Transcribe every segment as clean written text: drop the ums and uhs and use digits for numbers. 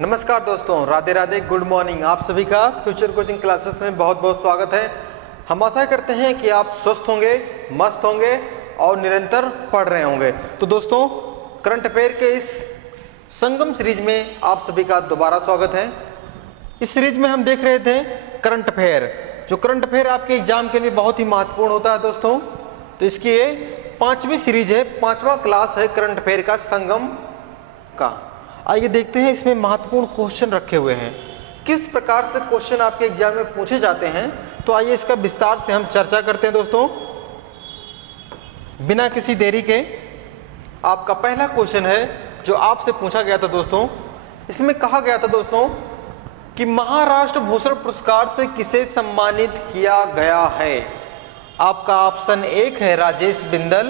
नमस्कार दोस्तों, Radhe Radhe, good morning. आप सभी का फ्यूचर कोचिंग क्लासेस में बहुत बहुत स्वागत है। हम आशा करते हैं कि आप स्वस्थ होंगे, मस्त होंगे और निरंतर पढ़ रहे होंगे। तो दोस्तों, करंट अफेयर के इस संगम सीरीज में आप सभी का दोबारा स्वागत है। इस सीरीज में हम देख रहे थे करंट अफेयर, जो करंट अफेयर आपके एग्जाम के लिए बहुत ही महत्वपूर्ण होता है दोस्तों। तो इसकी ये 5वीं सीरीज है, 5वां क्लास है करंट अफेयर का, संगम का। आइए देखते हैं इसमें महत्वपूर्ण क्वेश्चन रखे हुए हैं, किस प्रकार से क्वेश्चन आपके एग्जाम में पूछे जाते हैं। तो आइए इसका विस्तार से हम चर्चा करते हैं दोस्तों, बिना किसी देरी के। आपका पहला क्वेश्चन है जो आपसे पूछा गया था दोस्तों। इसमें कहा गया था दोस्तों कि महाराष्ट्र भूषण पुरस्कार से किसे सम्मानित किया गया है। आपका ऑप्शन 1 है राजेश बिंदल,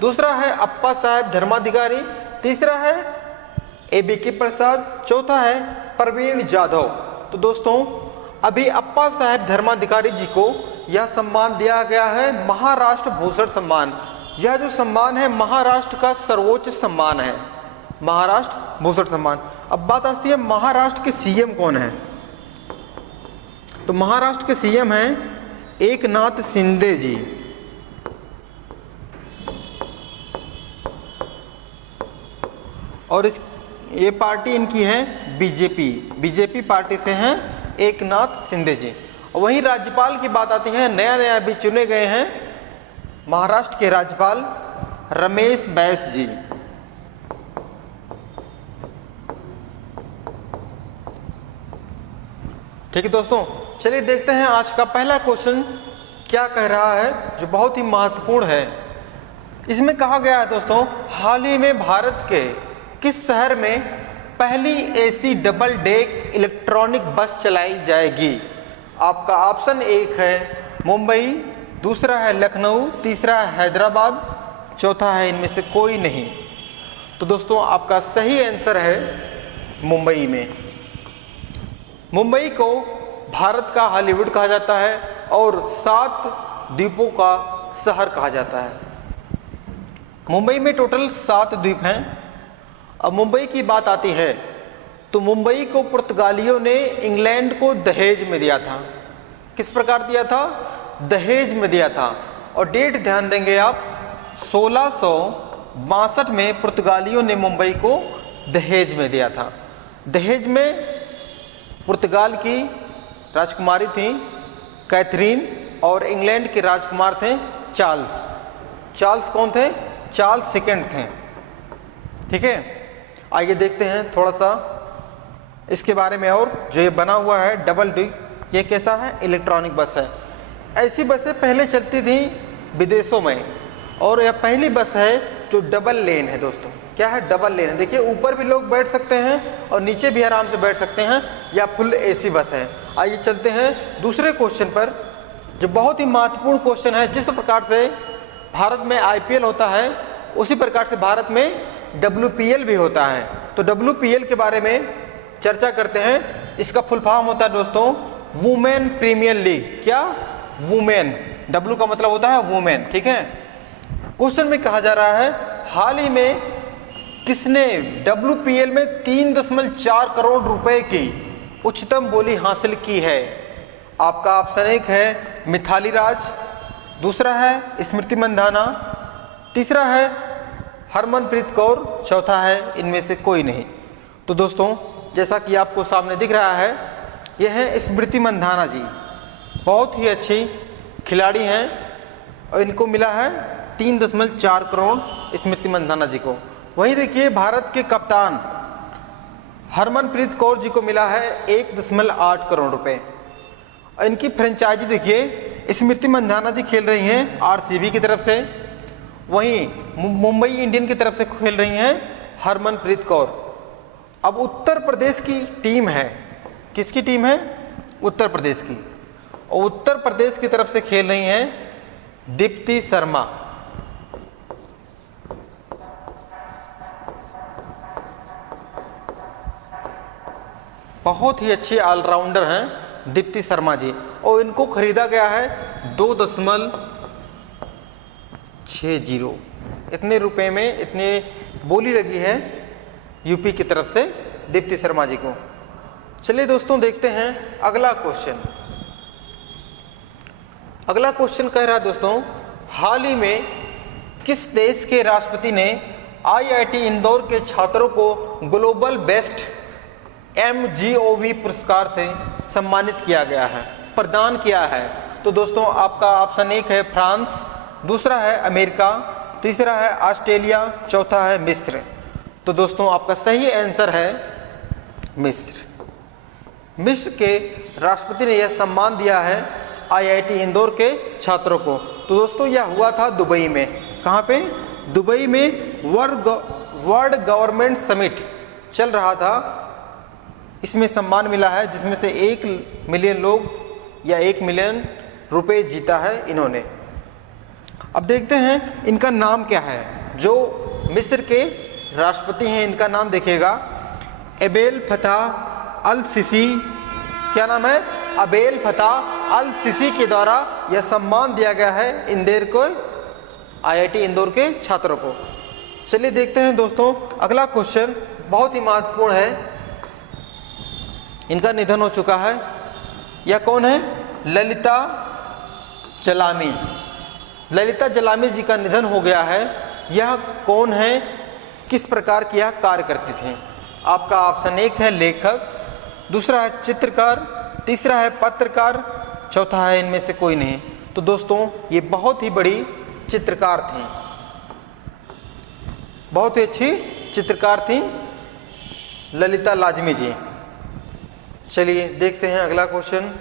दूसरा है अप्पा साहेब धर्माधिकारी, तीसरा है ABK प्रसाद, चौथा है प्रवीण जाधव। तो दोस्तों, अभी अप्पा साहेब धर्माधिकारी जी को यह सम्मान दिया गया है, महाराष्ट्र भूषण सम्मान। यह जो सम्मान है महाराष्ट्र का सर्वोच्च सम्मान है, महाराष्ट्र भूषण सम्मान। अब बात आती है महाराष्ट्र के CM कौन है। तो महाराष्ट्र के CM हैं एकनाथ शिंदे जी। और ये पार्टी इनकी है बीजेपी पार्टी से हैं एकनाथ शिंदे जी। वहीं राज्यपाल की बात आती है, नया अभी चुने गए हैं महाराष्ट्र के राज्यपाल रमेश बैस जी। ठीक है दोस्तों, चलिए देखते हैं आज का पहला क्वेश्चन क्या कह रहा है, जो बहुत ही महत्वपूर्ण है। इसमें कहा गया है दोस्तों, हाल ही में भारत के किस शहर में पहली AC डबल डेक इलेक्ट्रॉनिक बस चलाई जाएगी। आपका ऑप्शन 1 है मुंबई, दूसरा है लखनऊ, तीसरा है हैदराबाद, चौथा है इनमें से कोई नहीं। तो दोस्तों, आपका सही आंसर है मुंबई में। मुंबई को भारत का हॉलीवुड कहा जाता है और 7 द्वीपों का शहर कहा जाता है। मुंबई में टोटल 7 द्वीप हैं। अब मुंबई की बात आती है तो मुंबई को पुर्तगालियों ने इंग्लैंड को दहेज में दिया था। किस प्रकार दिया था? दहेज में दिया था। और डेट ध्यान देंगे आप, 1662 में पुर्तगालियों ने मुंबई को दहेज में दिया था। दहेज में पुर्तगाल की राजकुमारी थी कैथरीन और इंग्लैंड के राजकुमार थे चार्ल्स। चार्ल्स कौन थे? चार्ल्स सेकंड थे। ठीक है, आइए देखते हैं थोड़ा सा इसके बारे में। और जो ये बना हुआ है डबल डी, ये कैसा है? इलेक्ट्रॉनिक बस है। ऐसी बसें पहले चलती थी विदेशों में, और यह पहली बस है जो डबल लेन है दोस्तों। क्या है? डबल लेन है। देखिए, ऊपर भी लोग बैठ सकते हैं और नीचे भी आराम से बैठ सकते हैं। या फुल AC बस है। आइए चलते हैं दूसरे क्वेश्चन पर, जो बहुत ही महत्वपूर्ण क्वेश्चन है। जिस प्रकार से भारत में IPL होता है, उसी प्रकार से भारत में WPL भी होता है। तो WPL के बारे में चर्चा करते हैं। इसका फुल फॉर्म होता है दोस्तों वुमेन प्रीमियर लीग। क्या? वुमेन, W का मतलब होता है वुमेन। ठीक है, क्वेश्चन में कहा जा रहा है, हाल ही में किसने WPL में 3.4 करोड़ रुपए की उच्चतम बोली हासिल की है। आपका ऑप्शन 1 है मिथाली राज, दूसरा है स्मृति मंधाना, तीसरा है हरमनप्रीत कौर, चौथा है इनमें से कोई नहीं। तो दोस्तों, जैसा कि आपको सामने दिख रहा है, यह है स्मृति मंधाना जी। बहुत ही अच्छी खिलाड़ी हैं और इनको मिला है 3.4 करोड़ स्मृति मंधाना जी को। वहीं देखिए, भारत के कप्तान हरमनप्रीत कौर जी को मिला है 1.8 करोड़ रुपए। इनकी फ्रेंचाइजी देखिए, स्मृति मंधाना जी खेल रही हैं RCB की तरफ से, वहीं मुंबई इंडियन की तरफ से खेल रही हैं हरमनप्रीत कौर। अब उत्तर प्रदेश की टीम है। किसकी टीम है? उत्तर प्रदेश की। और उत्तर प्रदेश की तरफ से खेल रही हैं दीप्ति शर्मा। बहुत ही अच्छे ऑलराउंडर हैं दीप्ति शर्मा जी, और इनको खरीदा गया है 2.60 इतने रुपए में, इतने बोली लगी है यूपी की तरफ से दीप्ति शर्मा जी को। चलिए दोस्तों देखते हैं अगला क्वेश्चन। अगला क्वेश्चन कह रहा है दोस्तों, हाल ही में किस देश के राष्ट्रपति ने IIT इंदौर के छात्रों को ग्लोबल बेस्ट MGOV पुरस्कार से सम्मानित किया गया है, प्रदान किया है? तो दोस्तों आपका ऑप्शन 1 है फ्रांस, दूसरा है अमेरिका, तीसरा है ऑस्ट्रेलिया, चौथा है मिस्र। तो दोस्तों आपका सही आंसर है मिस्र। मिस्र के राष्ट्रपति ने यह सम्मान दिया है IIT इंदौर के छात्रों को। तो दोस्तों यह हुआ था दुबई में। कहाँ पे? दुबई में वर्ल्ड गवर्नमेंट समिट चल रहा था, इसमें सम्मान मिला है, जिसमें से 1 मिलियन लोग या 1 मिलियन रुपए जीता है इन्होंने। अब देखते हैं इनका नाम क्या है। जो मिस्र के राष्ट्रपति हैं इनका नाम देखिएगा, अबेल फताह अल सीसी। क्या नाम है? अबेल फताह अल सीसी के द्वारा यह सम्मान दिया गया है इंदौर को, IIT इंदौर के छात्रों को। चलिए देखते हैं दोस्तों अगला क्वेश्चन, बहुत ही महत्वपूर्ण है। इनका निधन हो चुका है। यह कौन है? ललिता जलामी। ललिता जलामी जी का निधन हो गया है। यह कौन है? किस प्रकार की यह कार्य करती थी? आपका ऑप्शन 1 है लेखक, दूसरा है चित्रकार, तीसरा है पत्रकार, चौथा है इनमें से कोई नहीं। तो दोस्तों ये बहुत ही बड़ी चित्रकार थी, बहुत ही अच्छी चित्रकार थी ललिता लाजमी जी। चलिए देखते हैं अगला क्वेश्चन।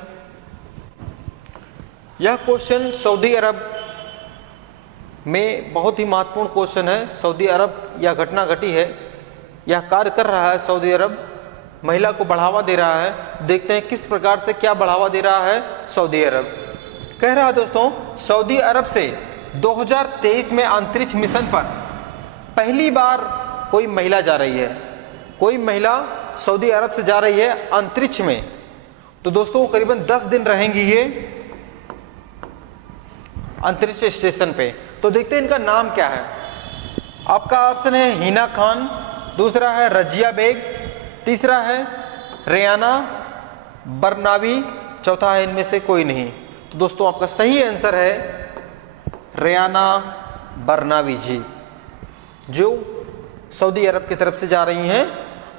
यह क्वेश्चन सऊदी अरब में बहुत ही महत्वपूर्ण क्वेश्चन है। सऊदी अरब यह घटना घटी है, यह कार्य कर रहा है सऊदी अरब, महिला को बढ़ावा दे रहा है। देखते हैं किस प्रकार से क्या बढ़ावा दे रहा है सऊदी अरब। कह रहा है दोस्तों, सऊदी अरब से 2023 में अंतरिक्ष मिशन पर पहली बार कोई महिला जा रही है। कोई महिला सऊदी अरब से जा रही है अंतरिक्ष में। तो दोस्तों करीबन 10 दिन रहेंगी ये अंतरिक्ष स्टेशन पे। तो देखते हैं इनका नाम क्या है। आपका ऑप्शन है हिना खान, दूसरा है रजिया बेग, तीसरा है रेयाना बरनावी, चौथा है इनमें से कोई नहीं। तो दोस्तों आपका सही आंसर है रेयाना बरनावी जी, जो सऊदी अरब की तरफ से जा रही हैं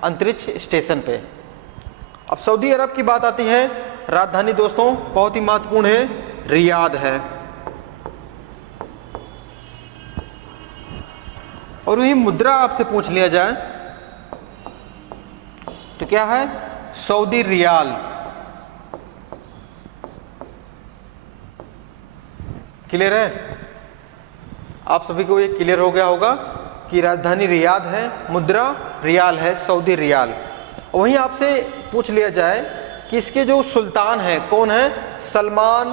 अंतरिक्ष स्टेशन पे। अब सऊदी अरब की बात आती है। राजधानी दोस्तों बहुत ही महत्वपूर्ण है, रियाद है। और वही मुद्रा आपसे पूछ लिया जाए तो क्या है? Saudi riyal. क्लियर है? आप सभी को ये क्लियर हो गया होगा कि राजधानी रियाद है, मुद्रा रियाल है, सऊदी रियाल। वहीं आपसे पूछ लिया जाए कि इसके जो सुल्तान हैं कौन है? सलमान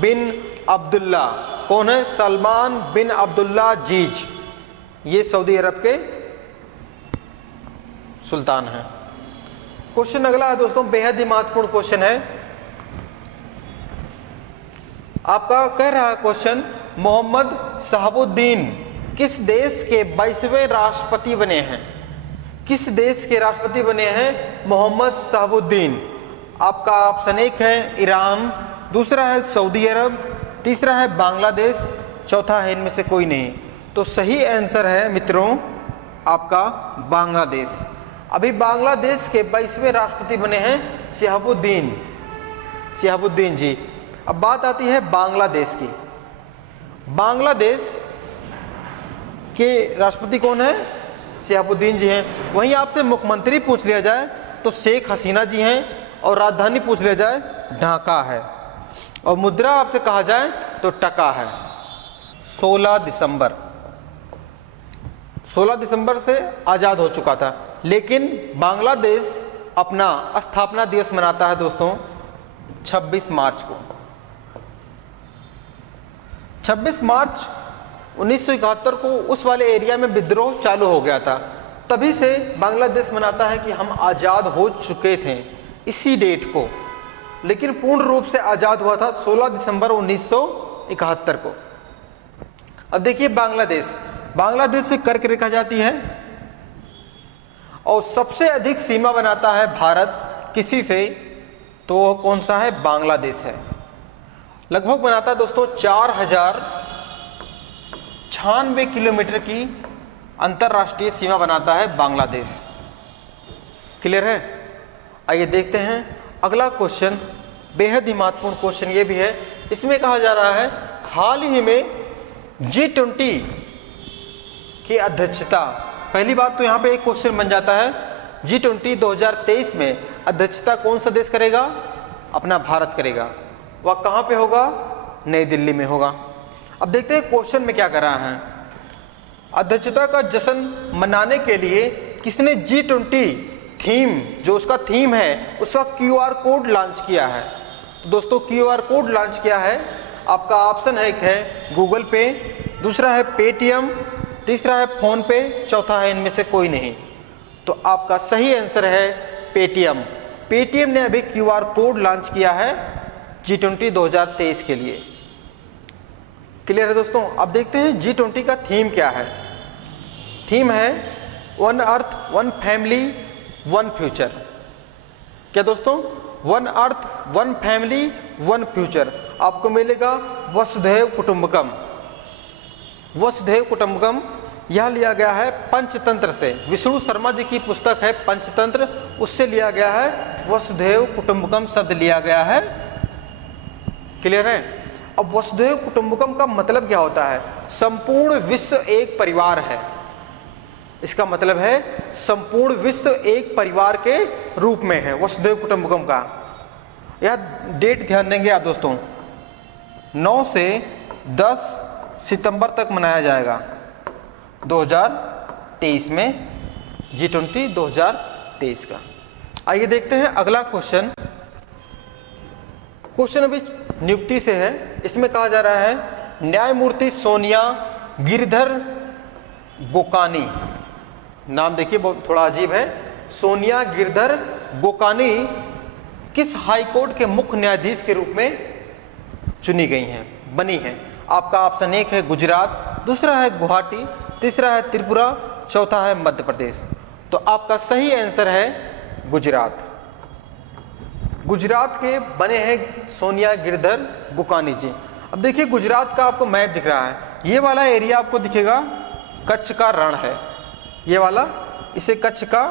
बिन अब्दुल्ला। कौन है? सलमान बिन अब्दुल्ला जीज, ये सऊदी अरब के सुल्तान हैं। क्वेश्चन अगला है दोस्तों, बेहद ही महत्वपूर्ण क्वेश्चन है। आपका कह रहा है क्वेश्चन, मोहम्मद शहाबुद्दीन किस देश के 22वें राष्ट्रपति बने हैं? किस देश के राष्ट्रपति बने हैं मोहम्मद शहाबुद्दीन? आपका ऑप्शन 1 है ईरान, दूसरा है सऊदी अरब, तीसरा है बांग्लादेश, चौथा है इनमें से कोई नहीं। तो सही आंसर है मित्रों आपका बांग्लादेश। अभी बांग्लादेश के 22वें राष्ट्रपति बने हैं शहाबुद्दीन जी। अब बात आती है बांग्लादेश की। बांग्लादेश के राष्ट्रपति कौन है? शहाबुद्दीन जी हैं। वहीं आपसे मुख्यमंत्री पूछ लिया जाए तो शेख हसीना जी हैं, और राजधानी पूछ लिया जाए ढाका है, और मुद्रा आपसे कहा जाए तो टका है। 16 दिसंबर से आज़ाद हो चुका था, लेकिन बांग्लादेश अपना स्थापना दिवस मनाता है दोस्तों 26 मार्च को। 26 मार्च 1971 को उस वाले एरिया में विद्रोह चालू हो गया था, तभी से बांग्लादेश मनाता है कि हम आज़ाद हो चुके थे इसी डेट को। लेकिन पूर्ण रूप से आज़ाद हुआ था 16 दिसंबर 1971 को। अब देखिए बांग्लादेश से कर्क रेखा जाती है और सबसे अधिक सीमा बनाता है भारत। किसी से, तो वो कौन सा है? बांग्लादेश है। लगभग बनाता है दोस्तों 4096 किलोमीटर की अंतर्राष्ट्रीय सीमा बनाता है बांग्लादेश। क्लियर है? आइए देखते हैं अगला क्वेश्चन, बेहद ही महत्वपूर्ण क्वेश्चन ये भी है। इसमें कहा जा रहा है हाल ही में G20 की अध्यक्षता, पहली बात तो यहाँ पे एक क्वेश्चन बन जाता है, G20 2023 में अध्यक्षता कौन सा देश करेगा? अपना भारत करेगा। वह कहाँ पे होगा? नई दिल्ली में होगा। अब देखते हैं क्वेश्चन में क्या कर रहा है। अध्यक्षता का जश्न मनाने के लिए किसने G20 थीम, जो उसका थीम है, उसका QR कोड लॉन्च किया है? तो दोस्तों QR कोड लॉन्च किया है, आपका ऑप्शन है, एक है गूगल पे, दूसरा है पेटीएम, तीसरा है फोन पे, चौथा है इनमें से कोई नहीं। तो आपका सही आंसर है पेटीएम। पेटीएम ने अभी QR कोड लॉन्च किया है G20 2023 के लिए। क्लियर है दोस्तों? अब देखते हैं G20 का थीम क्या है। थीम है one earth one family one future. क्या दोस्तों? One earth one family one future. आपको मिलेगा वसुधैव कुटुंबकम। वसुधैव कुटुंबकम यह लिया गया है पंचतंत्र से, विष्णु शर्मा जी की पुस्तक है पंचतंत्र, उससे लिया गया है वसुधैव कुटुंबकम शब्द लिया गया है। क्लियर है? अब वसुधैव कुटुंबकम का मतलब क्या होता है? संपूर्ण विश्व एक परिवार है। इसका मतलब है संपूर्ण विश्व एक परिवार के रूप में है वसुधैव कुटुंबकम का। यह डेट ध्यान देंगे आप दोस्तों, 9 से 10 सितंबर तक मनाया जाएगा 2023 में, G20 2023 का। आइए देखते हैं अगला क्वेश्चन। क्वेश्चन अभी नियुक्ति से है। इसमें कहा जा रहा है न्यायमूर्ति सोनिया गिरधर गोकानी, नाम देखिए बहुत थोड़ा अजीब है, सोनिया गिरधर गोकानी किस हाई कोर्ट के मुख्य न्यायाधीश के रूप में चुनी गई हैं, बनी हैं? आपका ऑप्शन एक है गुजरात, दूसरा है गुवाहाटी, तीसरा है त्रिपुरा, चौथा है मध्य प्रदेश। तो आपका सही आंसर है गुजरात। गुजरात के बने हैं सोनिया गिरधर गोकानी जी। अब देखिए गुजरात का आपको मैप दिख रहा है, ये वाला एरिया आपको दिखेगा कच्छ का रण है, ये वाला, इसे कच्छ का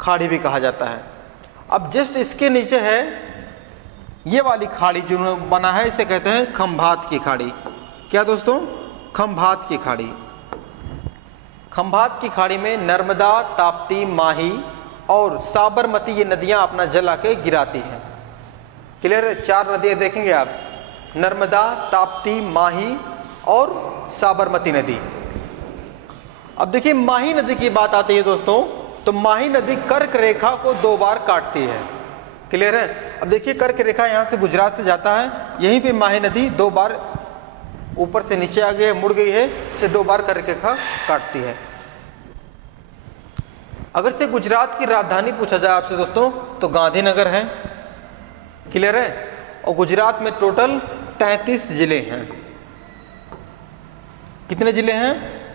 खाड़ी भी कहा जाता है। अब जस्ट इसके नीचे है ये वाली खाड़ी जो बना है, इसे कहते हैं खंभात की खाड़ी। क्या दोस्तों? खंभात की खाड़ी। खंभात की खाड़ी में नर्मदा, ताप्ती, माही और साबरमती ये नदियां अपना जल आके गिराती हैं। क्लियर है? 4 नदियां देखेंगे आप, नर्मदा, ताप्ती, माही और साबरमती नदी। अब देखिए माही नदी की बात आती है दोस्तों, तो माही नदी कर्क रेखा को 2 बार काटती है। क्लियर है? अब देखिए कर्क रेखा यहाँ से गुजरात से जाता है, यहीं पे माही नदी 2 बार ऊपर से नीचे आ गई है, मुड़ गई है, इसे 2 बार कर्क रेखा काटती है। अगर से गुजरात की राजधानी पूछा जाए आपसे दोस्तों, तो गांधीनगर है। क्लियर है? और गुजरात में टोटल 33 जिले हैं। कितने जिले हैं?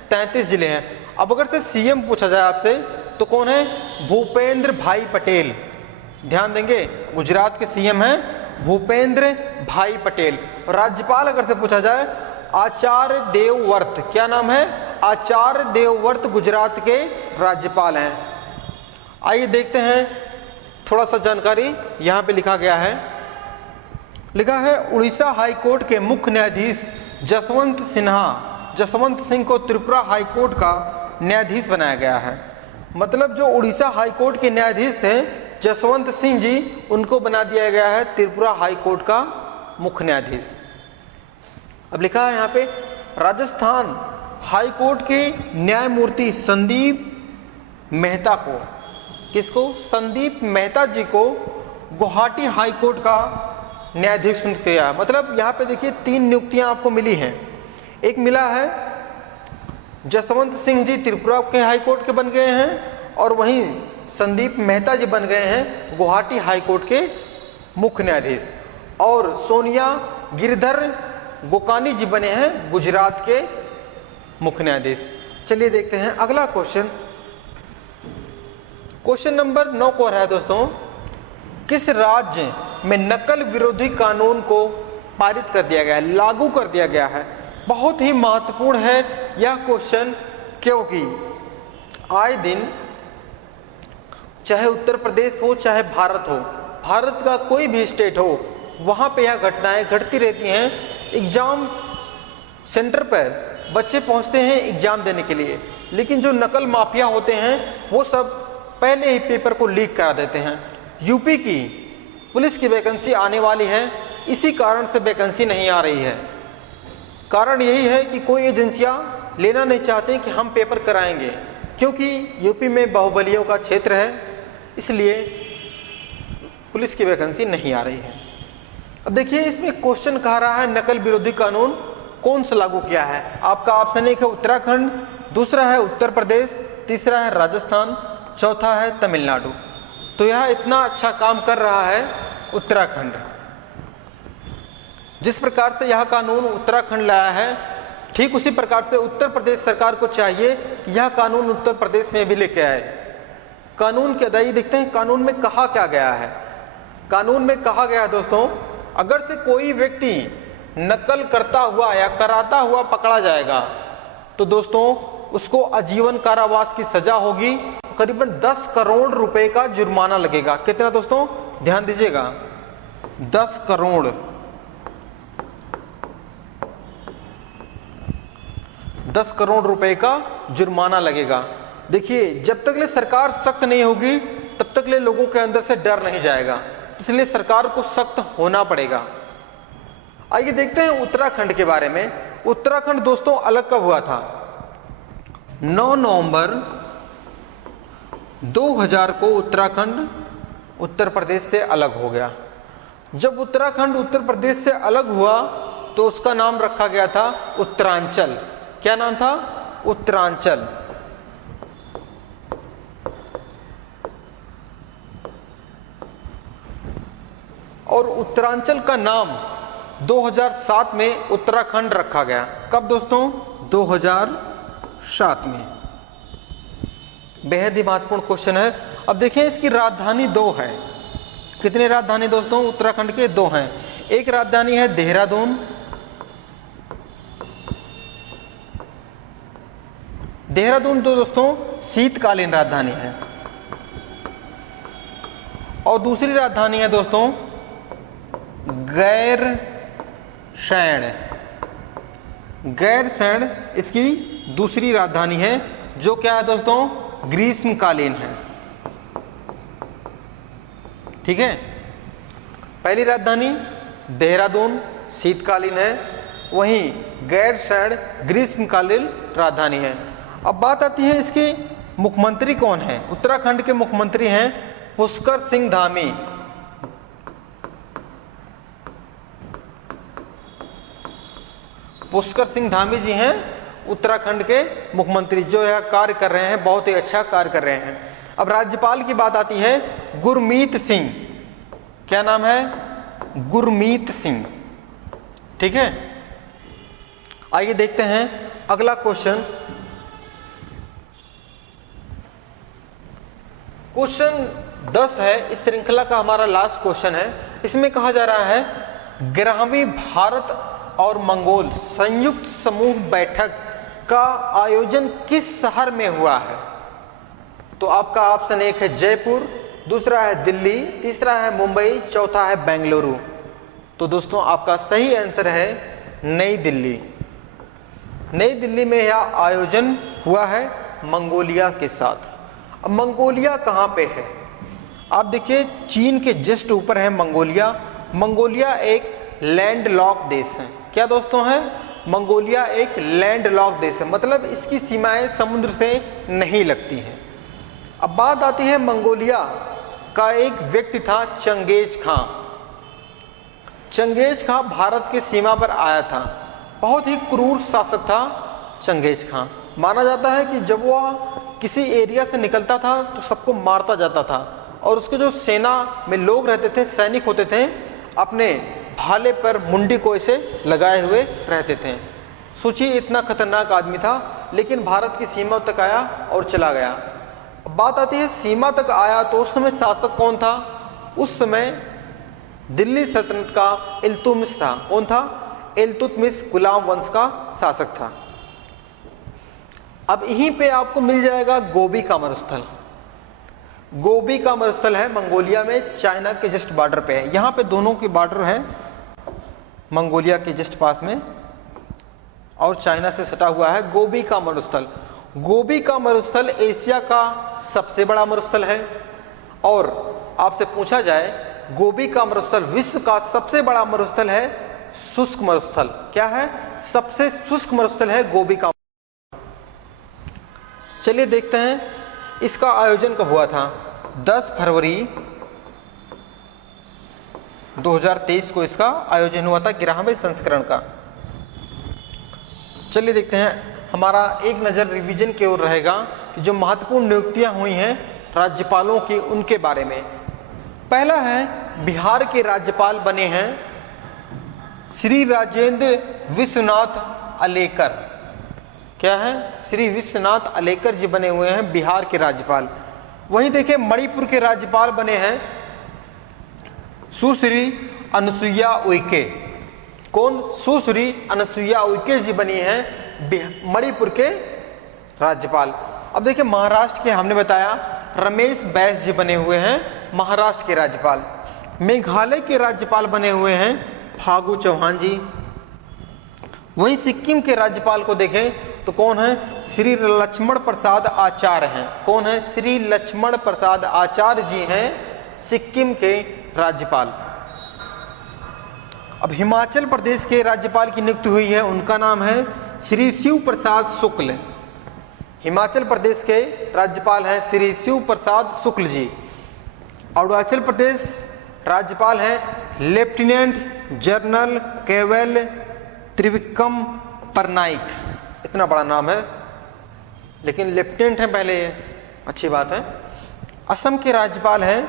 33 जिले हैं। अब अगर से सीएम पूछा जाए आपसे, तो कौन है? भूपेंद्र भाई पटेल। ध्यान देंगे, गुजरात के सीएम हैं भूपेंद्र भाई पटेल। राज्यपाल अगर से पूछा जाए, आचार्य देवव्रत। क्या नाम है? आचार्य देवव्रत गुजरात के राज्यपाल हैं। आइए देखते हैं थोड़ा सा जानकारी यहाँ पे लिखा गया है। लिखा है उड़ीसा हाई कोर्ट के मुख्य न्यायाधीश जसवंत सिंह को त्रिपुरा हाई कोर्ट का न्यायाधीश बनाया गया है। मतलब जो उड़ीसा हाई कोर्ट के न्यायाधीश थे जसवंत सिंह जी, उनको बना दिया गया है त्रिपुरा हाई कोर्ट का मुख्य न्यायाधीश। अब लिखा है यहाँ पे राजस्थान हाई कोर्ट के न्यायमूर्ति संदीप मेहता को, किसको? संदीप मेहता जी को गुवाहाटी हाई कोर्ट का न्यायाधीश नियुक्त किया। मतलब यहाँ पे देखिए 3 नियुक्तियां आपको मिली हैं। एक मिला है जसवंत सिंह जी त्रिपुरा के हाई कोर्ट के बन गए हैं, और वहीं संदीप मेहता जी बन गए हैं गुवाहाटी हाई कोर्ट के मुख्य न्यायाधीश, और सोनिया गिरधर गोकानी जी बने हैं गुजरात के मुख्य न्यायाधीश। चलिए देखते हैं अगला क्वेश्चन। क्वेश्चन नंबर 9 को रहा है दोस्तों, किस राज्य में नकल विरोधी कानून को पारित कर दिया गया है, लागू कर दिया गया है? बहुत ही महत्वपूर्ण है यह क्वेश्चन, क्योंकि आए दिन चाहे उत्तर प्रदेश हो चाहे भारत हो, भारत का कोई भी स्टेट हो, वहाँ पे यह घटनाएं घटती रहती हैं। एग्ज़ाम सेंटर पर बच्चे पहुँचते हैं एग्ज़ाम देने के लिए, लेकिन जो नकल माफिया होते हैं वो सब पहले ही पेपर को लीक करा देते हैं। यूपी की पुलिस की वैकेंसी आने वाली है, इसी कारण से वैकेंसी नहीं आ रही है। कारण यही है कि कोई एजेंसियां लेना नहीं चाहती कि हम पेपर कराएंगे, क्योंकि यूपी में बाहुबलियों का क्षेत्र है, इसलिए पुलिस की वैकेंसी नहीं आ रही है। अब देखिए इसमें क्वेश्चन कह रहा है नकल विरोधी कानून कौन सा लागू किया है। आपका ऑप्शन एक है उत्तराखंड, दूसरा है उत्तर प्रदेश, तीसरा है राजस्थान, चौथा है तमिलनाडु। तो यह इतना अच्छा काम कर रहा है उत्तराखंड। जिस प्रकार से यह कानून उत्तराखंड लाया है, ठीक उसी प्रकार से उत्तर प्रदेश सरकार को चाहिए कि यह कानून उत्तर प्रदेश में भी लेके आए। कानून के अदाई देखते हैं कानून में कहा क्या गया है। कानून में कहा गया है दोस्तों, अगर से कोई व्यक्ति नकल करता हुआ या कराता हुआ पकड़ा जाएगा तो दोस्तों उसको आजीवन कारावास की सजा होगी, करीबन 10 करोड़ रुपए का जुर्माना लगेगा। कितना दोस्तों, ध्यान दीजिएगा, 10 करोड़। 10 करोड़ रुपए का जुर्माना लगेगा। देखिए जब तक ले सरकार सख्त नहीं होगी तब तक ले लोगों के अंदर से डर नहीं जाएगा, इसलिए सरकार को सख्त होना पड़ेगा। आइए देखते हैं उत्तराखंड के बारे में। उत्तराखंड दोस्तों अलग कब हुआ था? 9 नवंबर 2000 को उत्तराखंड उत्तर प्रदेश से अलग हो गया। जब उत्तराखंड उत्तर प्रदेश से अलग हुआ तो उसका नाम रखा गया था उत्तरांचल। क्या नाम था? उत्तरांचल। और उत्तरांचल का नाम 2007 में उत्तराखंड रखा गया। कब दोस्तों? 2007 में। बेहद ही महत्वपूर्ण क्वेश्चन है। अब देखिए इसकी राजधानी 2 है। कितनी राजधानी दोस्तों उत्तराखंड के? 2 हैं। एक राजधानी है देहरादून, देहरादून तो दोस्तों शीतकालीन राजधानी है, और दूसरी राजधानी है दोस्तों गैरसैंण। गैरसैंण इसकी दूसरी राजधानी है, जो क्या है दोस्तों? ग्रीष्मकालीन है। ठीक है, पहली राजधानी देहरादून शीतकालीन है, वहीं गैरसैंण ग्रीष्मकालीन राजधानी है। अब बात आती है इसके मुख्यमंत्री कौन है। उत्तराखंड के मुख्यमंत्री हैं पुष्कर सिंह धामी। पुष्कर सिंह धामी जी हैं उत्तराखंड के मुख्यमंत्री, जो यह कार्य कर रहे हैं, बहुत ही अच्छा कार्य कर रहे हैं। अब राज्यपाल की बात आती है गुरमीत सिंह। क्या नाम है? गुरमीत सिंह। ठीक है, आइए देखते हैं अगला क्वेश्चन। क्वेश्चन 10 है, इस श्रृंखला का हमारा लास्ट क्वेश्चन है। इसमें कहा जा रहा है 11वीं भारत और मंगोल संयुक्त समूह बैठक का आयोजन किस शहर में हुआ है? तो आपका ऑप्शन एक है जयपुर, दूसरा है दिल्ली, तीसरा है मुंबई, चौथा है बेंगलुरु। तो दोस्तों आपका सही आंसर है नई दिल्ली। नई दिल्ली में यह आयोजन हुआ है मंगोलिया के साथ। अब मंगोलिया कहाँ पे है? आप देखिए चीन के जस्ट ऊपर है मंगोलिया। मंगोलिया एक लैंडलॉक देश है। क्या दोस्तों है? मंगोलिया एक लैंडलॉक देश है, मतलब इसकी सीमाएं समुद्र से नहीं लगती हैं। अब बात आती है मंगोलिया का एक व्यक्ति था चंगेज खां। चंगेज खां भारत की सीमा पर आया था। बहुत ही क्रूर शासक था चंगेज खां। माना जाता है कि जब वह किसी एरिया से निकलता था तो सबको मारता जाता था, और उसके जो सेना में लोग रहते थे, सैनिक होते थे, अपने भाले पर मुंडी को ऐसे लगाए हुए रहते थे। सोचिए इतना खतरनाक आदमी था, लेकिन भारत की सीमा तक आया और चला गया। बात आती है सीमा तक आया तो उस समय शासक कौन था? उस समय दिल्ली सल्तनत का इल्तुतमिश था। कौन था? इल्तुतमिश गुलाम वंश का शासक था। अब यहीं पे आपको मिल जाएगा गोबी का मरुस्थल। गोबी का मरुस्थल है मंगोलिया में, चाइना के जस्ट बॉर्डर पे है। यहाँ पे दोनों के बॉर्डर है, मंगोलिया के जस्ट पास में और चाइना से सटा हुआ है गोबी का मरुस्थल। गोबी का मरुस्थल एशिया का सबसे बड़ा मरुस्थल है और आपसे पूछा जाए गोबी का मरुस्थल विश्व का सबसे बड़ा मरुस्थल है शुष्क मरुस्थल। क्या है? सबसे शुष्क मरुस्थल है गोबी का। चलिए देखते हैं इसका आयोजन कब हुआ था। 10 फरवरी 2023 को इसका आयोजन हुआ था, 11वें संस्करण का। चलिए देखते हैं, हमारा एक नज़र रिवीजन की ओर रहेगा कि जो महत्वपूर्ण नियुक्तियां हुई हैं राज्यपालों की, उनके बारे में। पहला है, बिहार के राज्यपाल बने हैं श्री राजेंद्र विश्वनाथ अलेकर। क्या है? श्री विश्वनाथ अलेकर जी बने हुए हैं बिहार के राज्यपाल। वहीं देखिए मणिपुर के राज्यपाल बने हैं सुश्री अनुसुईया उइके। कौन? सुश्री अनुसुईया उइके जी बनी हैं मणिपुर के राज्यपाल। अब देखिए महाराष्ट्र के हमने बताया रमेश बैस जी बने हुए हैं महाराष्ट्र के राज्यपाल। मेघालय के राज्यपाल बने हुए हैं फागू चौहान जी। वहीं सिक्किम के राज्यपाल को देखें तो कौन है? श्री लक्ष्मण प्रसाद आचार्य हैं। कौन है? श्री लक्ष्मण प्रसाद आचार्य जी हैं सिक्किम के राज्यपाल। अब हिमाचल प्रदेश के राज्यपाल की नियुक्ति हुई है, उनका नाम है श्री शिव प्रसाद शुक्ल। हिमाचल प्रदेश के राज्यपाल हैं श्री शिव प्रसाद शुक्ल जी। अरुणाचल प्रदेश राज्यपाल हैं लेफ्टिनेंट जनरल केवल त्रिविक्रम परनाइक। इतना बड़ा नाम है लेकिन लेफ्टिनेंट हैं पहले, ये अच्छी बात है। असम के राज्यपाल हैं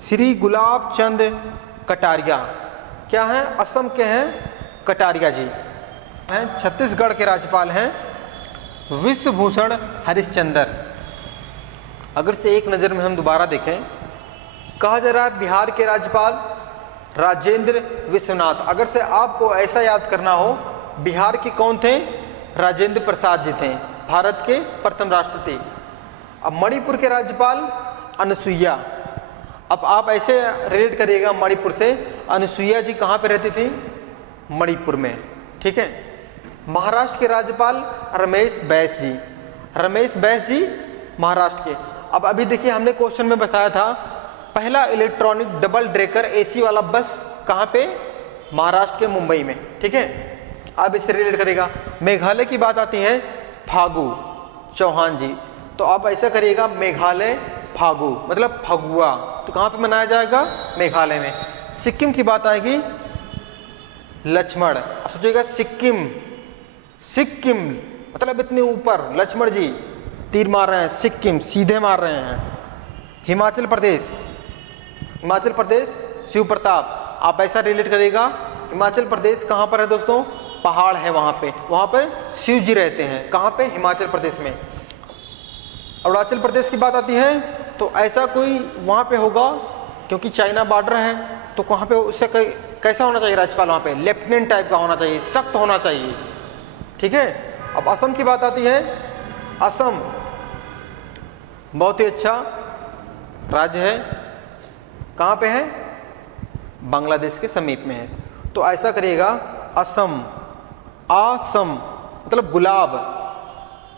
श्री गुलाब चंद कटारिया। क्या हैं? असम के हैं कटारिया जी हैं। छत्तीसगढ़ के राज्यपाल हैं विश्वभूषण हरिश्चंद्र। अगर से एक नज़र में हम दोबारा देखें, कहा जा रहा है बिहार के राज्यपाल राजेंद्र विश्वनाथ। अगर से आपको ऐसा याद करना हो, बिहार के कौन थे? राजेंद्र प्रसाद जी थे, भारत के प्रथम राष्ट्रपति। अब मणिपुर के राज्यपाल अनुसुईया। अब आप ऐसे रिलेट करिएगा मणिपुर से, अनुसुईया जी कहाँ पे रहती थी? मणिपुर में। ठीक है। महाराष्ट्र के राज्यपाल रमेश बैस जी। रमेश बैस जी महाराष्ट्र के। अब अभी देखिए हमने क्वेश्चन में बताया था पहला इलेक्ट्रॉनिक डबल डेकर एसी वाला बस कहाँ पे? महाराष्ट्र के मुंबई में। ठीक है। अब इससे रिलेट करेगा। मेघालय की बात आती है फागू चौहान जी, तो आप ऐसा करिएगा मेघालय फागू मतलब फगुआ, तो कहाँ पे मनाया जाएगा? मेघालय में। सिक्किम की बात आएगी लक्ष्मण। अब सोचिएगा सिक्किम, सिक्किम मतलब इतने ऊपर, लक्ष्मण जी तीर मार रहे हैं, सिक्किम सीधे मार रहे हैं। हिमाचल प्रदेश, हिमाचल प्रदेश शिव प्रताप, आप ऐसा रिलेट करिएगा। हिमाचल प्रदेश कहाँ पर है दोस्तों? पहाड़ है वहाँ पर शिव जी रहते हैं। कहाँ पे? हिमाचल प्रदेश में। अरुणाचल प्रदेश की बात आती है तो ऐसा कोई वहाँ पे होगा क्योंकि चाइना बॉर्डर है, तो कहाँ पे उससे कैसा होना चाहिए राज्यपाल? वहाँ पे लेफ्टिनेंट टाइप का होना चाहिए, सख्त होना चाहिए। ठीक है। अब असम की बात आती है। असम बहुत ही अच्छा राज्य है, कहाँ पे है? बांग्लादेश के समीप में है। तो ऐसा करिएगा असम, आसम मतलब गुलाब,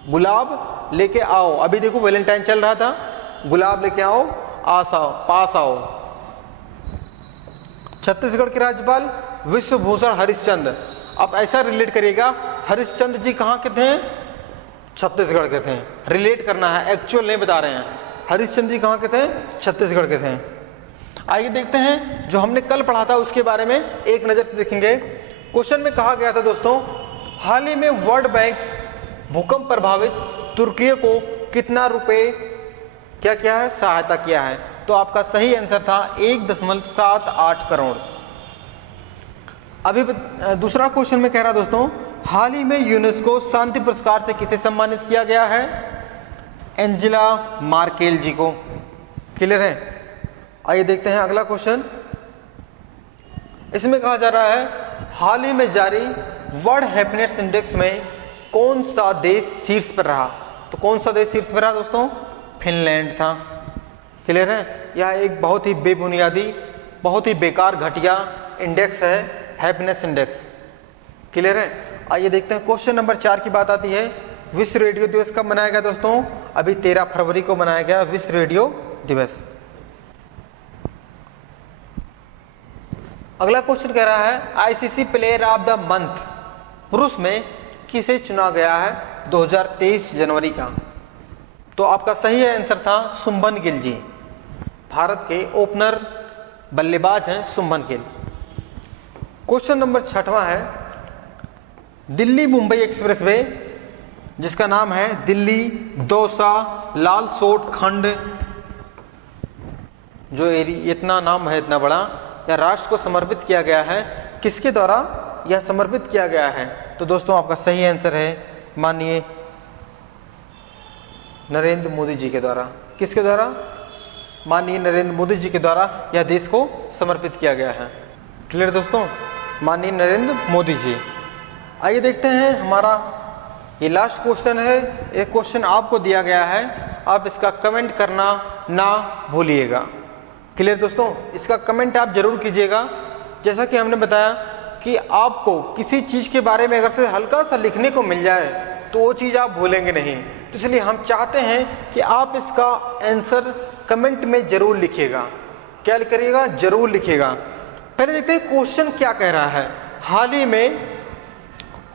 गुलाब लेके आओ। अभी देखो वैलेंटाइन चल रहा था, गुलाब लेके आओ, आस आओ, पास आओ। छत्तीसगढ़ के राज्यपाल विश्वभूषण हरिश्चंद्र। अब ऐसा रिलेट करिएगा, हरिश्चंद्र जी कहाँ के थे? छत्तीसगढ़ के थे। रिलेट करना है, एक्चुअल नहीं बता रहे हैं। हरिश्चंद्र जी कहाँ के थे? छत्तीसगढ़ के थे। आइए देखते हैं जो हमने कल पढ़ा था उसके बारे में एक नज़र से देखेंगे। क्वेश्चन में कहा गया था दोस्तों, हाल ही में वर्ल्ड बैंक भूकंप प्रभावित तुर्की को कितना रुपए क्या किया है? सहायता किया है। तो आपका सही आंसर था 1.78 करोड़। अभी दूसरा क्वेश्चन में कह रहा दोस्तों, हाल ही में यूनेस्को शांति पुरस्कार से किसे सम्मानित किया गया है? एंजेला मार्केल जी को। क्लियर है? आइए देखते हैं अगला क्वेश्चन। इसमें कहा जा रहा है हाल ही में जारी वर्ल्ड हैप्पीनेस इंडेक्स में कौन सा देश शीर्ष पर रहा। तो कौन सा देश शीर्ष पर रहा दोस्तों? फिनलैंड था। क्लियर है? यह एक बहुत ही बेबुनियादी, बहुत ही बेकार, घटिया इंडेक्स है, हैप्पीनेस इंडेक्स। क्लियर है? आइए देखते हैं क्वेश्चन नंबर 4 की बात आती है। विश्व रेडियो दिवस कब मनाया गया दोस्तों? अभी 13 फरवरी को मनाया गया विश्व रेडियो दिवस। अगला क्वेश्चन कह रहा है ICC player of the month पुरुष में किसे चुना गया है 2023 जनवरी का? तो आपका सही आंसर था शुभमन गिल जी। भारत के ओपनर बल्लेबाज हैं शुभमन गिल। क्वेश्चन नंबर 6वां है दिल्ली मुंबई एक्सप्रेस वे जिसका नाम है दिल्ली दौसा लालसोट खंड, जो इतना नाम है, इतना बड़ा, यह राष्ट्र को समर्पित किया गया है। किसके द्वारा यह समर्पित किया गया है? तो दोस्तों आपका सही आंसर है माननीय नरेंद्र मोदी जी के द्वारा। किसके द्वारा? माननीय नरेंद्र मोदी जी के द्वारा यह देश को समर्पित किया गया है। क्लियर दोस्तों? माननीय नरेंद्र मोदी जी। आइए देखते हैं हमारा ये लास्ट क्वेश्चन है। एक क्वेश्चन आपको दिया गया है, आप इसका कमेंट करना ना भूलिएगा। क्लियर दोस्तों? इसका कमेंट आप जरूर कीजिएगा। जैसा कि हमने बताया कि आपको किसी चीज़ के बारे में अगर से हल्का सा लिखने को मिल जाए तो वो चीज़ आप भूलेंगे नहीं। तो इसलिए हम चाहते हैं कि आप इसका आंसर कमेंट में जरूर लिखिएगा। क्या करिएगा? जरूर लिखिएगा। पहले देखते हैं क्वेश्चन क्या कह रहा है। हाल ही में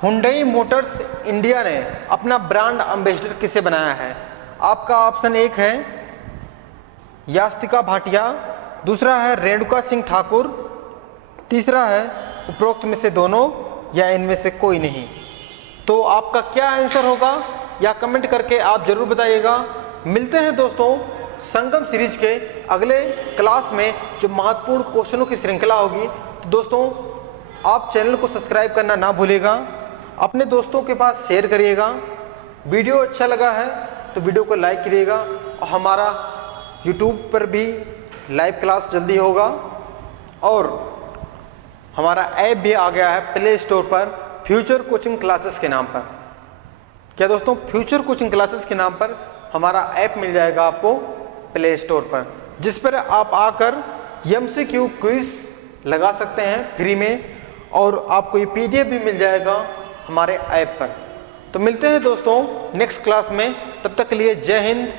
हुंडई मोटर्स इंडिया ने अपना ब्रांड एम्बेसडर किसे बनाया है? आपका ऑप्शन 1 है यास्तिका भाटिया, दूसरा है रेणुका सिंह ठाकुर, तीसरा है उपरोक्त में से दोनों या इनमें से कोई नहीं। तो आपका क्या आंसर होगा या कमेंट करके आप जरूर बताइएगा। मिलते हैं दोस्तों संगम सीरीज के अगले क्लास में जो महत्वपूर्ण क्वेश्चनों की श्रृंखला होगी। तो दोस्तों आप चैनल को सब्सक्राइब करना ना भूलिएगा, अपने दोस्तों के पास शेयर करिएगा। वीडियो अच्छा लगा है तो वीडियो को लाइक करिएगा। और हमारा यूट्यूब पर भी लाइव क्लास जल्दी होगा और हमारा ऐप भी आ गया है प्ले स्टोर पर फ्यूचर कोचिंग क्लासेस के नाम पर। क्या दोस्तों? फ्यूचर कोचिंग क्लासेस के नाम पर हमारा ऐप मिल जाएगा आपको प्ले स्टोर पर, जिस पर आप आकर MCQ क्विज लगा सकते हैं फ्री में और आपको ये PDF भी मिल जाएगा हमारे ऐप पर। तो मिलते हैं दोस्तों नेक्स्ट क्लास में। तब तक के लिए जय हिंद,